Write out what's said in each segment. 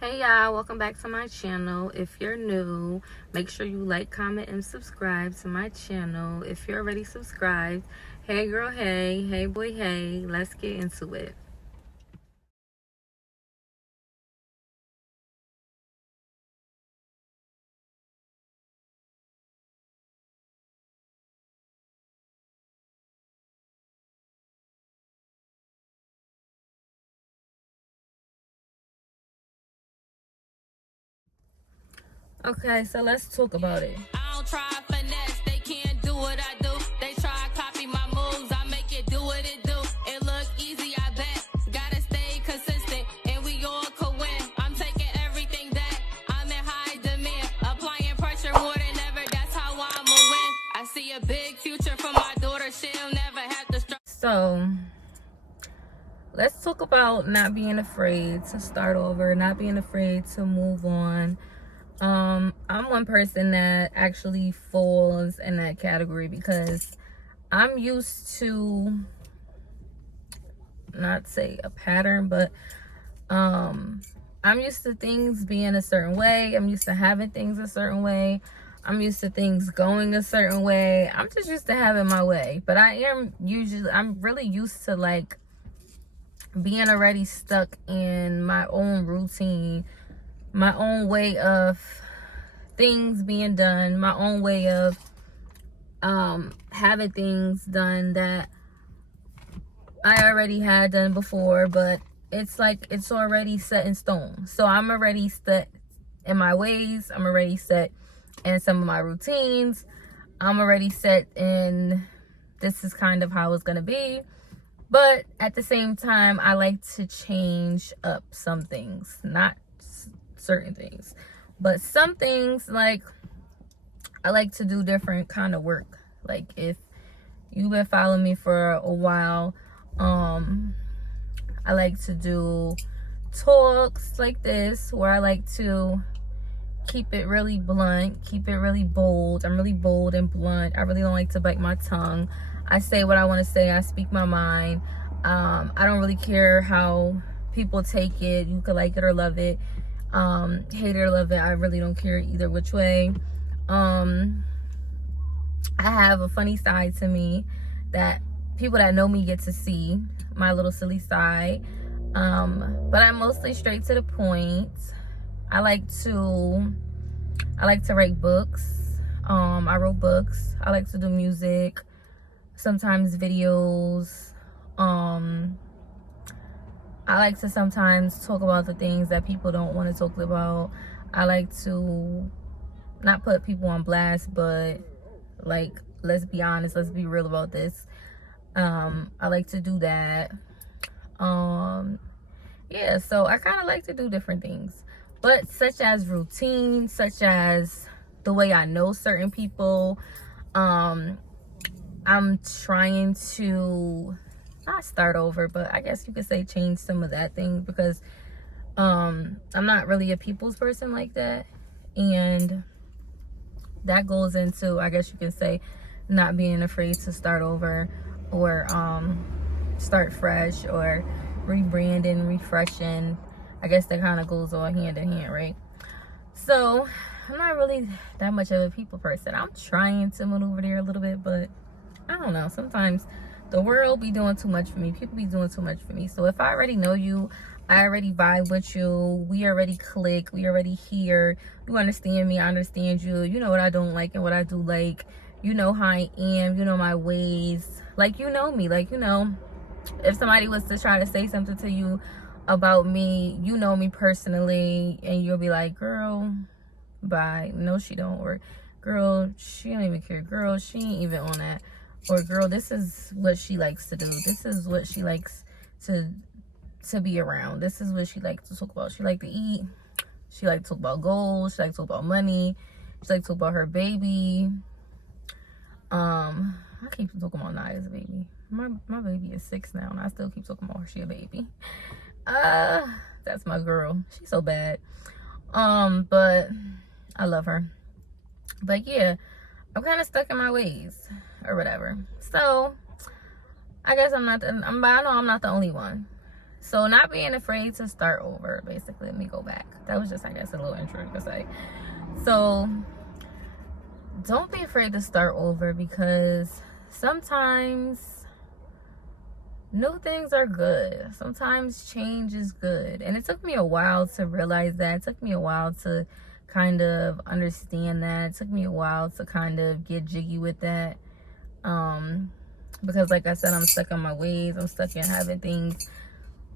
Hey y'all, welcome back to my channel. If you're new, make sure you like, comment, and subscribe to my channel. If you're already subscribed, hey girl, hey boy, hey, let's get into it. Okay, so let's talk about it. I don't try finesse, they can't do what I do. They try copy my moves, I make it do what it do. It look easy, I bet. Gotta stay consistent, and we all could win. I'm taking everything that I'm in high demand, applying pressure more than ever. That's how I'ma win. I see a big future for my daughter. She'll never have to struggle. So let's talk about not being afraid to start over, not being afraid to move on. I'm one person that actually falls in that category because I'm used to, not say a pattern, but I'm used to things being a certain way. I'm used to having things a certain way. I'm used to things going a certain way. I'm just used to having my way. But I'm really used to like being already stuck in my own routine, my own way of things being done, my own way of having things done that I already had done before, but it's like it's already set in stone. So I'm already set in my ways. I'm already set in some of my routines. I'm already set in this is kind of how it's gonna be. But at the same time, I like to change up some things, not certain things, but some things. Like I like to do different kind of work. Like if you've been following me for a while, I like to do talks like this where I like to keep it really blunt, keep it really bold. I'm really bold and blunt. I really don't like to bite my tongue. I say what I want to say. I speak my mind. I don't really care how people take it. You could like it or love it, hate it or love it. I really don't care either which way. I have a funny side to me that people that know me get to see, my little silly side. But I'm mostly straight to the point. I like to write books. I wrote books. I like to do music, sometimes videos. I like to sometimes talk about the things that people don't want to talk about. I like to not put people on blast, but like, let's be honest, let's be real about this. I like to do that. Yeah, so I kind of like to do different things, but such as routine, such as the way I know certain people. I'm trying to not start over, but I guess you could say change some of that thing because I'm not really a people's person like that, and that goes into, I guess you can say, not being afraid to start over or start fresh or rebranding, refreshing. I guess that kind of goes all hand in hand, right? So I'm not really that much of a people person. I'm trying to maneuver there a little bit, but I don't know. Sometimes the world be doing too much for me. People be doing too much for me. So if I already know you, I already vibe with you, we already click, we already here, you understand me, I understand you, you know what I don't like and what I do like, you know how I am, you know my ways, like you know me, like you know, if somebody was to try to say something to you about me, you know me personally, and you'll be like, girl, bye, no she don't, or girl, she don't even care, girl, she ain't even on that, or girl, this is what she likes to do, this is what she likes to be around, this is what she likes to talk about. She like to eat, she like to talk about goals, she like to talk about money, she like to talk about her baby. I keep talking about Naya's baby. My baby is 6 now and I still keep talking about her, she a baby. That's my girl, she's so bad. But I love her. But yeah, I'm kind of stuck in my ways or whatever. So I guess I know I'm not the only one. So not being afraid to start over, basically. Let me go back. That was just, I guess, a little intro to say. So don't be afraid to start over, because sometimes new things are good. Sometimes change is good. And it took me a while to realize that. It took me a while to kind of understand that. It took me a while to kind of get jiggy with that. Because like I said, I'm stuck in my ways. I'm stuck in having things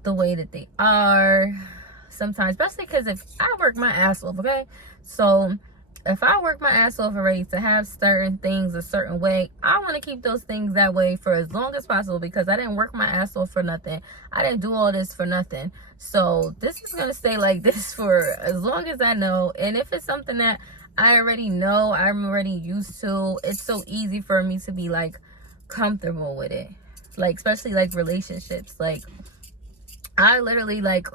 the way that they are sometimes, especially because if I work my ass off, okay? So if I work my ass off already to have certain things a certain way, I want to keep those things that way for as long as possible, because I didn't work my ass off for nothing. I didn't do all this for nothing. So this is going to stay like this for as long as I know. And if it's something that I already know, I'm already used to, it's so easy for me to be like comfortable with it. Like, especially like relationships. Like, I literally, like,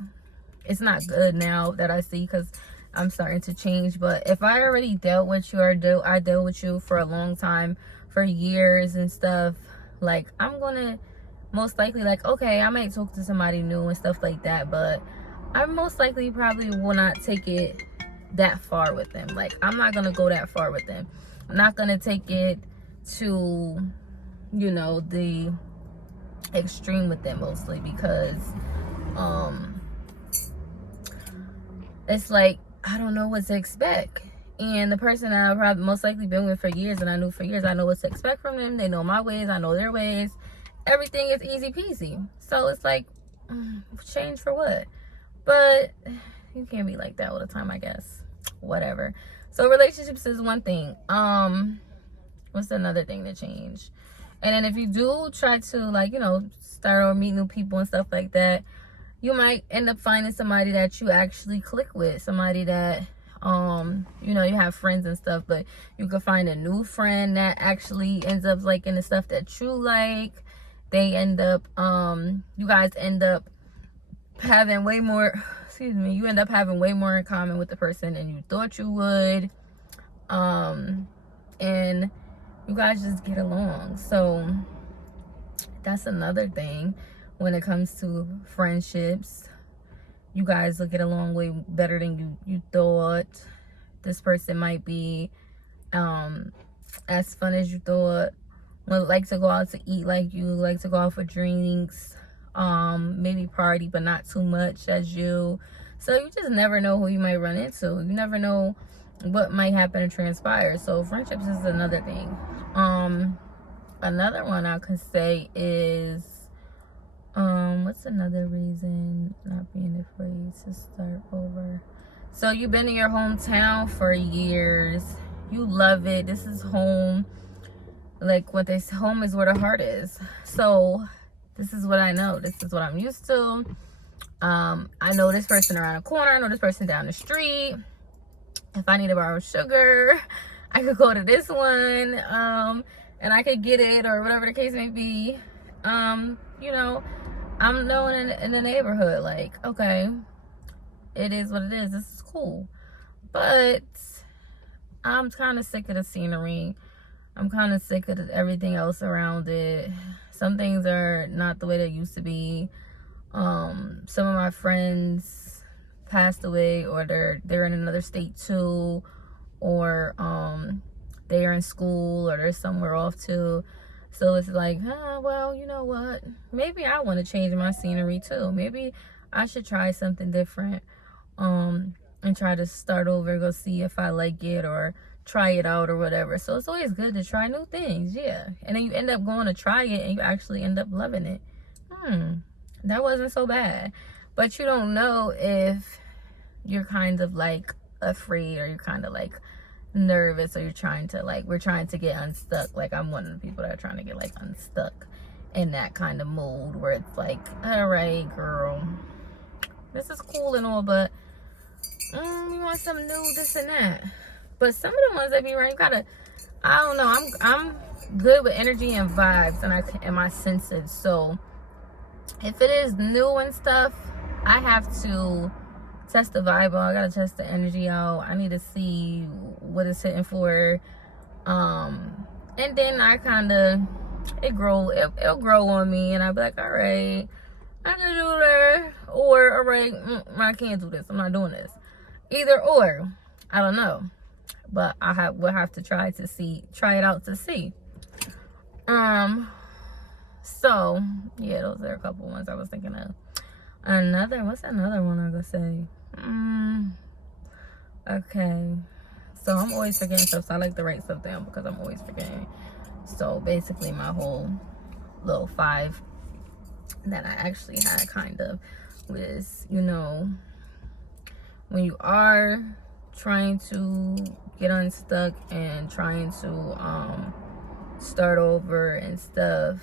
it's not good now that I see, because I'm starting to change. But if I already dealt with you, or I dealt with you for a long time, for years and stuff, like, I'm gonna most likely, like, okay, I might talk to somebody new and stuff like that, but I most likely probably will not take it that far with them. Like, I'm not gonna go that far with them. I'm not gonna take it to, you know, the extreme with them, mostly because it's like I don't know what to expect. And the person that I've probably most likely been with for years, and I knew for years, I know what to expect from them. They know my ways, I know their ways. Everything is easy peasy. So it's like, change for what? But you can't be like that all the time, I guess. Whatever. So relationships is one thing. What's another thing to change? And then if you do try to, like, you know, start or meet new people and stuff like that, you might end up finding somebody that you actually click with. Somebody that, you know, you have friends and stuff, but you could find a new friend that actually ends up liking the stuff that you like. They end up, you guys end up having way more, you end up having way more in common with the person than you thought you would. And you guys just get along. So that's another thing when it comes to friendships. You guys will get along way better than you thought. This person might be as fun as you thought. Would like to go out to eat like you, like to go out for drinks, maybe party, but not too much as you. So you just never know who you might run into. You never know what might happen and transpire. So friendships is another thing. Another one I could say is, what's another reason not being afraid to start over? So you've been in your hometown for years. You love it. This is home. Like what they say, home is where the heart is. So this is what I know. This is what I'm used to. I know this person around the corner. I know this person down the street. If I need to borrow sugar, I could go to this one, and I could get it, or whatever the case may be. You know, I'm known in the neighborhood. Like, okay, it is what it is. This is cool. But I'm kind of sick of the scenery. I'm kind of sick of everything else around it. Some things are not the way they used to be. Some of my friends passed away, or they're in another state too, or they are in school, or they're somewhere off too. So it's like, well, you know what? Maybe I want to change my scenery too. Maybe I should try something different, and try to start over, go see if I like it, or try it out, or whatever. So it's always good to try new things, yeah. And then you end up going to try it, and you actually end up loving it. That wasn't so bad. But you don't know if you're kind of like afraid, or you're kind of like nervous, or you're trying to, like, we're trying to get unstuck. Like, I'm one of the people that are trying to get like unstuck in that kind of mood where it's like, all right, girl, this is cool and all, but you want something new, this and that. But some of the ones that be around, you gotta, I don't know, I'm good with energy and vibes, and my senses. So if it is new and stuff, I have to test the vibe out. I gotta test the energy out. I need to see what it's hitting for. And then I kind of, it'll grow on me, and I'll be like, all right, I can do that. Or, all right, I can't do this. I'm not doing this. Either or. I don't know. But we'll have to try it out to see. So yeah, those are a couple ones I was thinking of. What's another one I could say? Okay. So I'm always forgetting stuff, so I like to write stuff down because I'm always forgetting. So basically my whole little 5 that I actually had kind of was, you know, when you are trying to get unstuck and trying to start over and stuff,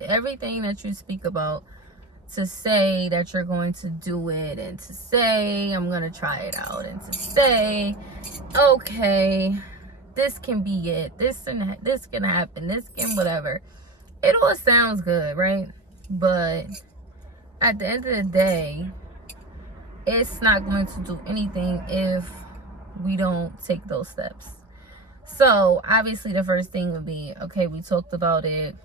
everything that you speak about, to say that you're going to do it, and to say I'm gonna try it out, and to say okay, this can be it, this can happen, this can whatever, it all sounds good, right? But at the end of the day, it's not going to do anything if we don't take those steps. So obviously the first thing would be, okay, we talked about it,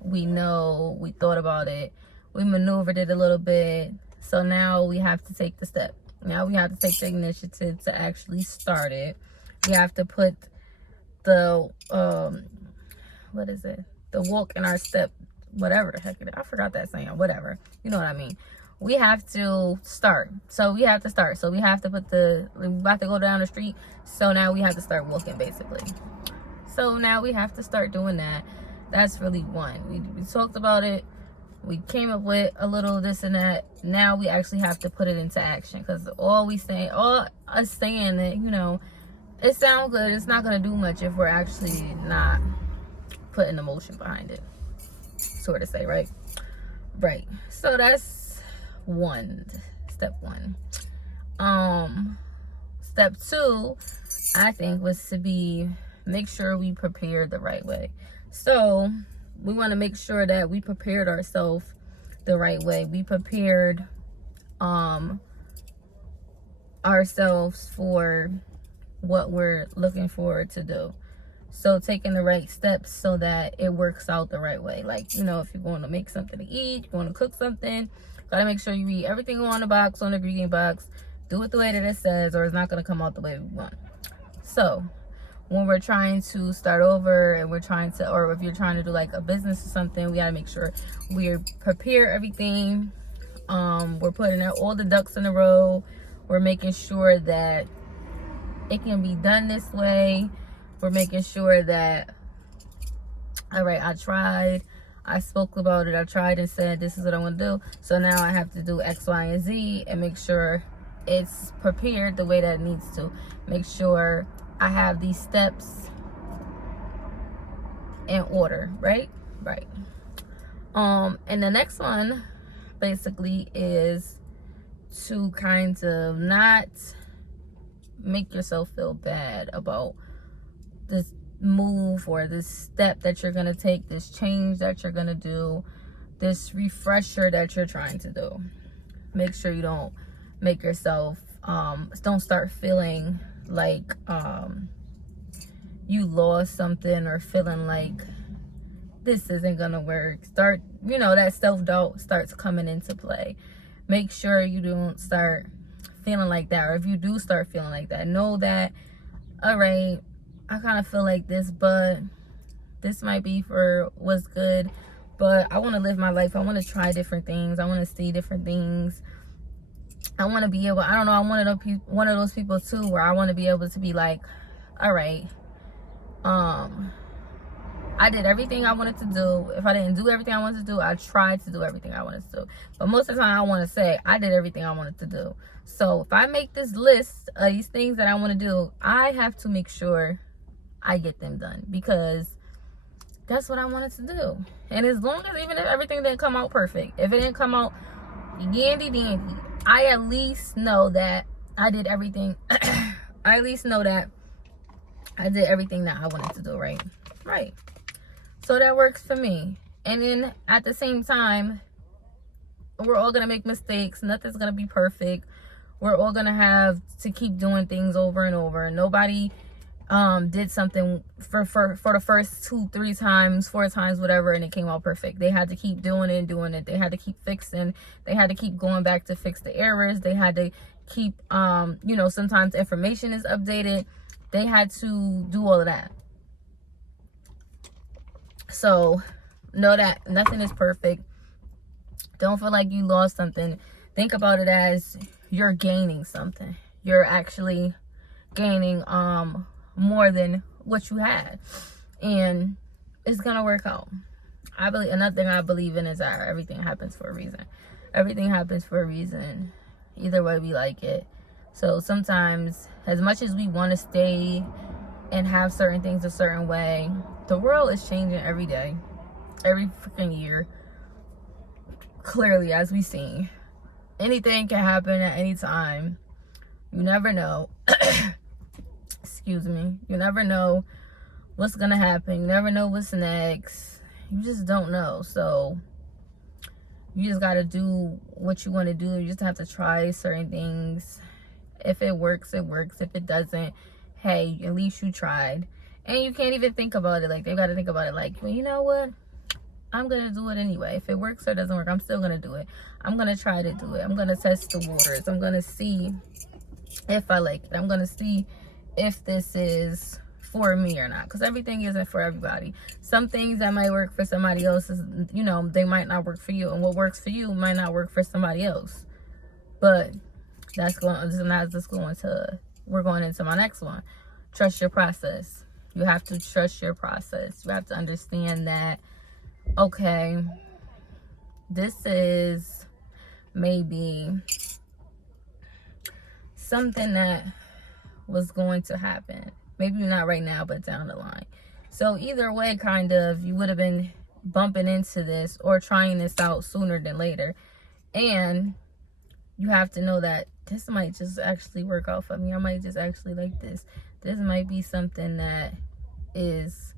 we know, we thought about it, we maneuvered it a little bit, so now we have to take the step. Now we have to take the initiative to actually start it. We have to put the the walk in our step, whatever the heck it is. I forgot that saying, whatever, you know what I mean. We have to start. So we have to start. So we have to we're about to go down the street. So now we have to start walking, basically. So now we have to start doing that. That's really one. We talked about it. We came up with a little this and that. Now we actually have to put it into action. Because all us saying that, you know, it sounds good, it's not going to do much if we're actually not putting emotion behind it. Sort of say, right? Right. So that's step 1. Step 2, I think, was to make sure we prepared the right way. So we want to make sure that we prepared ourselves the right way. We prepared ourselves for what we're looking forward to do. So taking the right steps so that it works out the right way. Like, you know, if you're going to make something to eat, you're going to cook something, gotta make sure you read everything on the box, on the ingredient box, do it the way that it says, or it's not gonna come out the way we want. So when we're trying to start over and or if you're trying to do like a business or something, we gotta make sure we prepare everything. We're putting all the ducks in a row. We're making sure that it can be done this way. We're making sure that, all right, I spoke about it, I tried and said this is what I want to do, so now I have to do X, Y, and Z and make sure it's prepared the way that it needs to. Make sure I have these steps in order, right? Right. And the next one basically is to kind of not make yourself feel bad about this move or this step that you're going to take, this change that you're going to do, this refresher that you're trying to do. Make sure you don't make yourself don't start feeling like you lost something, or feeling like this isn't gonna work. That self-doubt starts coming into play. Make sure you don't start feeling like that, or if you do start feeling like that, know that, all right, I kind of feel like this, but this might be for what's good, but I want to live my life. I want to try different things. I want to see different things. I want to be able, I don't know, I'm one of those people too, where I want to be able to be like, all right, I did everything I wanted to do. If I didn't do everything I wanted to do, I tried to do everything I wanted to do. But most of the time I want to say I did everything I wanted to do. So if I make this list of these things that I want to do, I have to make sure I get them done, because that's what I wanted to do. And as long as, even if everything didn't come out perfect, if it didn't come out dandy, I at least know that I did everything. I at least know that I did everything that I wanted to do, right? Right. So that works for me. And then at the same time, we're all going to make mistakes. Nothing's going to be perfect. We're all going to have to keep doing things over and over. Nobody did something for the first 2, 3 times, 4 times, whatever, and it came out perfect. They had to keep doing it and doing it. They had to keep fixing. They had to keep going back to fix the errors. They had to keep sometimes information is updated. They had to do all of that. So know that nothing is perfect. Don't feel like you lost something. Think about it as you're gaining something. You're actually gaining more than what you had, and it's gonna work out. I believe another thing I believe in is that everything happens for a reason. Everything happens for a reason, either way we like it. So sometimes, as much as we want to stay and have certain things a certain way, the world is changing every day, every freaking year. Clearly, as we see, anything can happen at any time. You never know. Excuse me. You never know what's gonna happen. You never know what's next. You just don't know. So you just gotta do what you want to do. You just have to try certain things. If it works, it works. If it doesn't, hey, at least you tried. And you can't even think about it like they gotta think about it like, well, you know what? I'm gonna do it anyway. If it works or doesn't work, I'm still gonna do it. I'm gonna try to do it. I'm gonna test the waters. I'm gonna see if I like it. I'm gonna see if this is for me or not, because everything isn't for everybody. Some things that might work for somebody else is, they might not work for you, and what works for you might not work for somebody else. But we're going into my next one. Trust your process. You have to trust your process. You have to understand that, okay, this is maybe something that was going to happen. Maybe not right now, but down the line. So either way, kind of, you would have been bumping into this or trying this out sooner than later. And you have to know that this might just actually work out for me. I might just actually like this. This might be something that is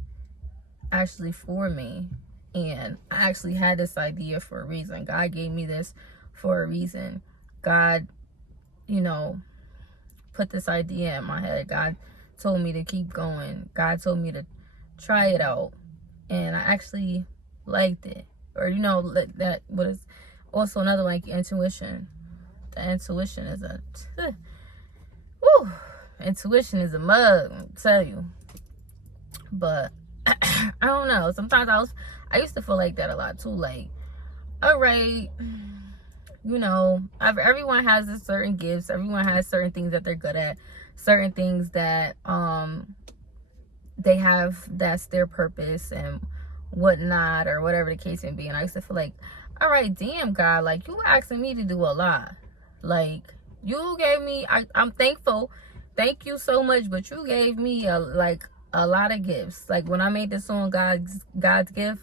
actually for me. And I actually had this idea for a reason. God gave me this for a reason. God, put this idea in my head. God told me to keep going. God told me to try it out. And I actually liked it. Or, that what is also another like intuition. The intuition is intuition is a mug, I'll tell you. But I don't know. Sometimes I used to feel like that a lot too. Like, all right, everyone has a certain gifts. Everyone has certain things that they're good at. Certain things that they have, that's their purpose and whatnot, or whatever the case may be. And I used to feel like, all right, damn, God, like, you asking me to do a lot. Like, you gave me, I'm thankful. Thank you so much. But you gave me a lot of gifts. Like, when I made this song, God's Gift,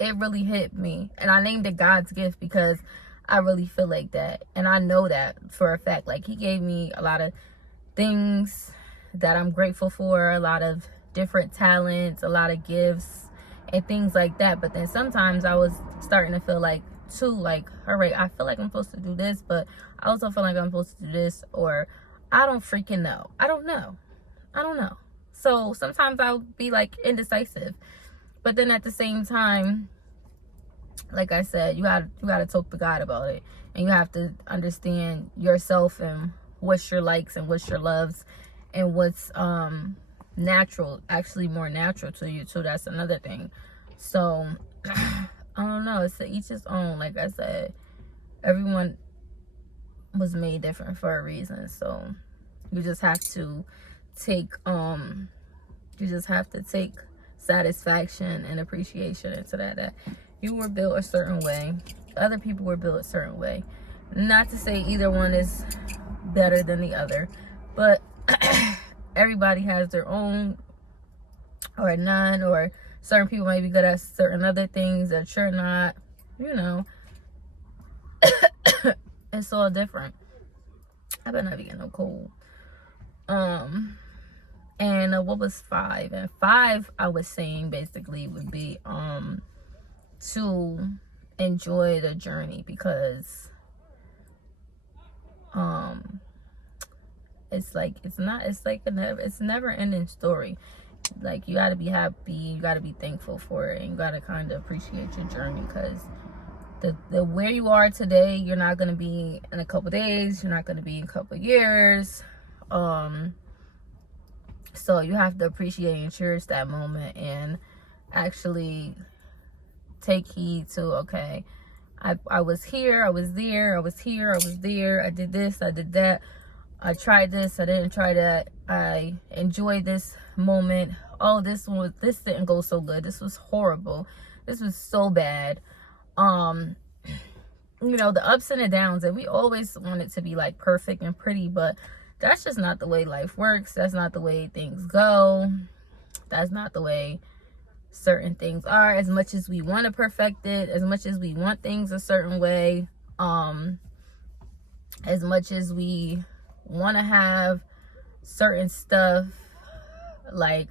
it really hit me. And I named it God's Gift because I really feel like that. And I know that for a fact. Like, he gave me a lot of things that I'm grateful for, a lot of different talents, a lot of gifts and things like that. But then sometimes I was starting to feel like too, like, all right, I feel like I'm supposed to do this, but I also feel like I'm supposed to do this, or I don't freaking know. I don't know. So sometimes I'll be like indecisive. But then at the same time, like I said, you gotta talk to God about it. And you have to understand yourself and what's your likes and what's your loves and what's natural, actually more natural to you too. That's another thing. So I don't know, it's to each his own. Like I said, everyone was made different for a reason. So you just have to take satisfaction and appreciation into that you were built a certain way, other people were built a certain way. Not to say either one is better than the other, but everybody has their own or none, or certain people might be good at certain other things that you're not. It's all different. I better not be getting no cold. And what was 5? And 5, I was saying basically would be to enjoy the journey, because it's like it's not, it's like it's never ending story. Like, you got to be happy, you got to be thankful for it, and you got to kind of appreciate your journey, because the where you are today, you're not going to be in a couple days, you're not going to be in a couple years. So you have to appreciate and cherish that moment, and actually take heed to, okay, I was here, I was there, I was here, I was there, I did this, I did that, I tried this, I didn't try that, I enjoyed this moment. Oh, this didn't go so good, this was horrible, this was so bad. You know, the ups and the downs, and we always want it to be like perfect and pretty, but that's just not the way life works. That's not the way things go. That's not the way certain things are. As much as we want to perfect it, as much as we want things a certain way, as much as we want to have certain stuff like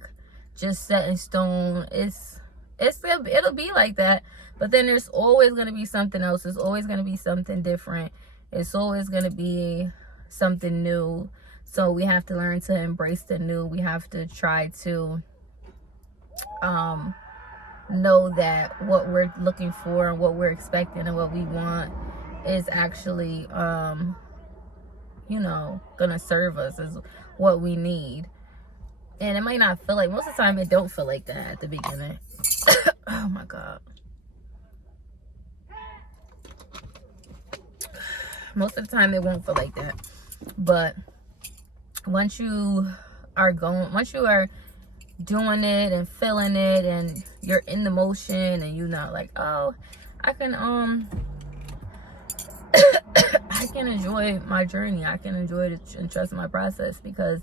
just set in stone, it'll be like that. But then there's always going to be something else. There's always going to be something different. It's always going to be something new. So we have to learn to embrace the new. We have to try to know that what we're looking for and what we're expecting and what we want is actually you know, gonna serve us as what we need. And it might not feel like, most of the time it don't feel like that at the beginning. Oh my god. Most of the time it won't feel like that. But once you are doing it and feeling it, and you're in the motion, and you're not like, oh, I can I can enjoy my journey, I can enjoy it and trust my process, because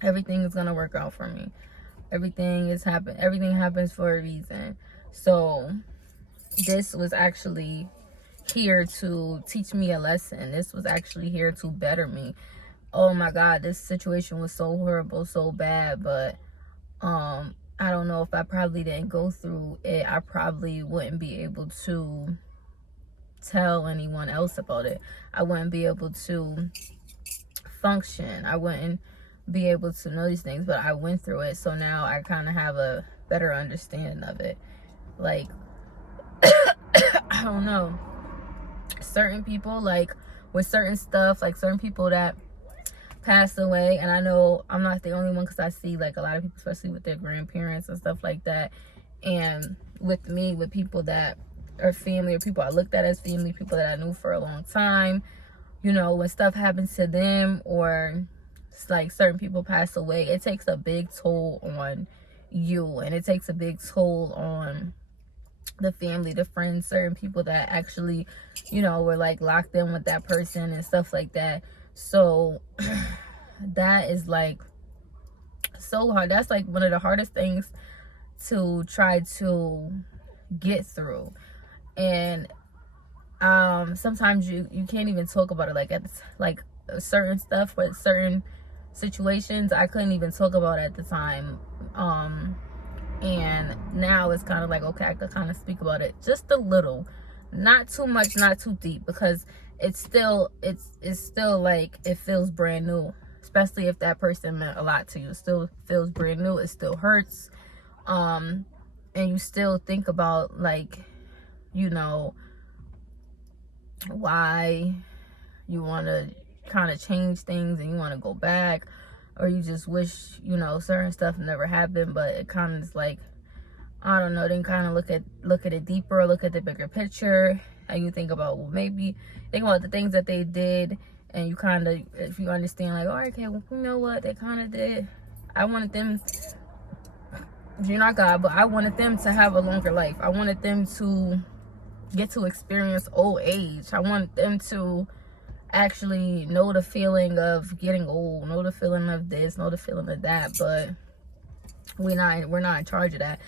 everything is gonna work out for me. Everything happens for a reason. So this was actually here to teach me a lesson. This was actually here to better me. Oh my god, this situation was so horrible, so bad, but I don't know, if I probably didn't go through it, I probably wouldn't be able to tell anyone else about it. I wouldn't be able to function. I wouldn't be able to know these things, but I went through it, so now I kind of have a better understanding of it. Like, I don't know, certain people, like with certain stuff, like certain people that passed away, and I know I'm not the only one, because I see like a lot of people, especially with their grandparents and stuff like that, and with me, with people that are family, or people I looked at as family, people that I knew for a long time, you know, when stuff happens to them, or it's like certain people pass away, it takes a big toll on you, and it takes a big toll on the family, the friends, certain people that actually, you know, were like locked in with that person and stuff like that. So that is like so hard. That's like one of the hardest things to try to get through. And sometimes you can't even talk about it, like at like certain stuff, but certain situations I couldn't even talk about at the time. And now it's kind of like, okay, I could kind of speak about it just a little, not too much, not too deep, because it's still like, it feels brand new, especially if that person meant a lot to you. It still feels brand new, it still hurts, and you still think about, like, you know, why you want to kind of change things and you want to go back, or you just wish, you know, certain stuff never happened. But it kind of is like, I don't know, then kind of look at it deeper, look at the bigger picture, and you think about, well, maybe think about the things that they did, and you kind of, if you understand, like, oh, okay, well, you know what, they kind of did, I wanted them, you're not God, but I wanted them to have a longer life. I wanted them to get to experience old age. I wanted them to actually know the feeling of getting old, know the feeling of this, know the feeling of that. But we're not in charge of that.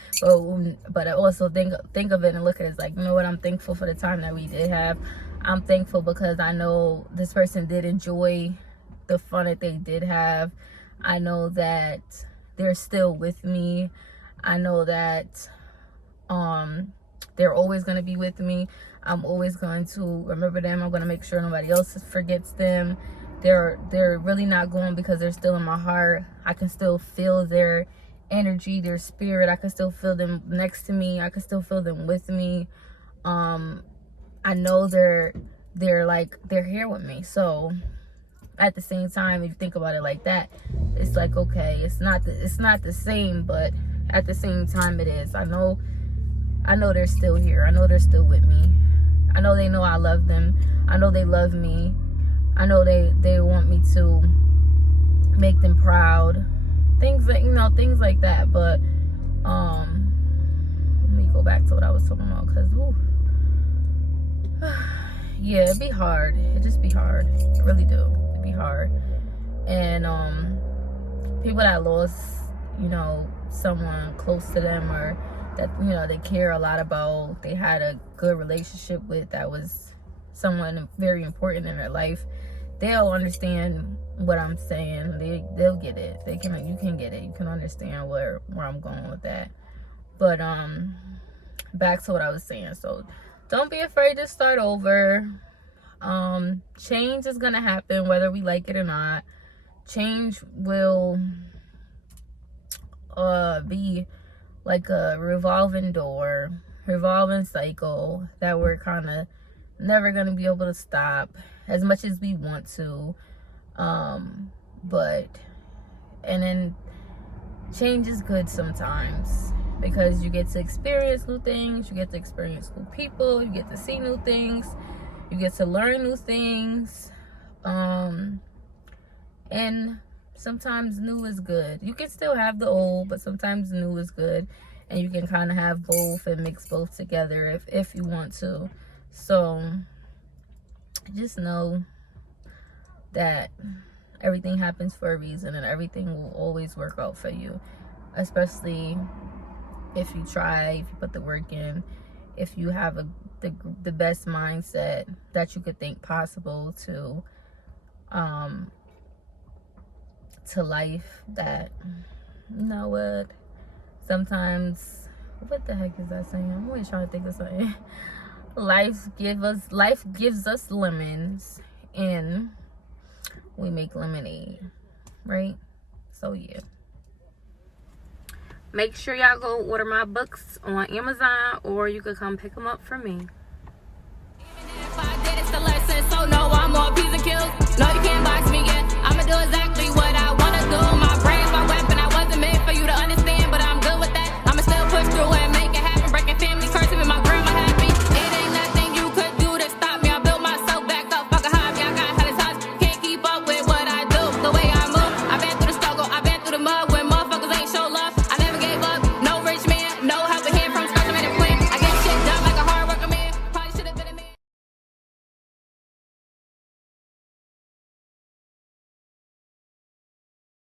But I also think of it and look at it as like, you know what, I'm thankful for the time that we did have. I'm thankful because I know this person did enjoy the fun that they did have. I know that they're still with me. I know that they're always going to be with me. I'm always going to remember them. I'm going to make sure nobody else forgets them. they're really not going because they're still in my heart. I can still feel their energy, their spirit. I can still feel them next to me. I can still feel them with me. I know they're here with me. So at the same time, if you think about it like that, it's like, okay, it's not the same, but at the same time it is. I know they're still here. I know they're still with me. I know they know I love them. I know they love me. I know they want me to make them proud. Things like that. But let me go back to what I was talking about, because yeah, it'd be hard. It just be hard. It really do. It'd be hard. And people that lost, someone close to them, or that they care a lot about, they had a good relationship with, that was someone very important in their life, they'll understand what I'm saying. They'll get it. You can get it. You can understand where I'm going with that. But back to what I was saying. So don't be afraid to start over. Change is gonna happen whether we like it or not. Change will be like a revolving cycle that we're kind of never gonna be able to stop as much as we want to. And then change is good sometimes, because you get to experience new things, you get to experience new people, you get to see new things, you get to learn new things, and sometimes new is good. You can still have the old, but sometimes new is good, and you can kind of have both and mix both together if you want to. So just know that everything happens for a reason, and everything will always work out for you, especially if you try, if you put the work in, if you have the best mindset that you could think possible to life. That, you know what, sometimes, what the heck is that saying? I'm always trying to think of something. Life gives us lemons, and we make lemonade, right? So yeah, make sure y'all go order my books on Amazon, or you could come pick them up for me. Even if I did, it's the lesson. So no, I'm more peas and kill.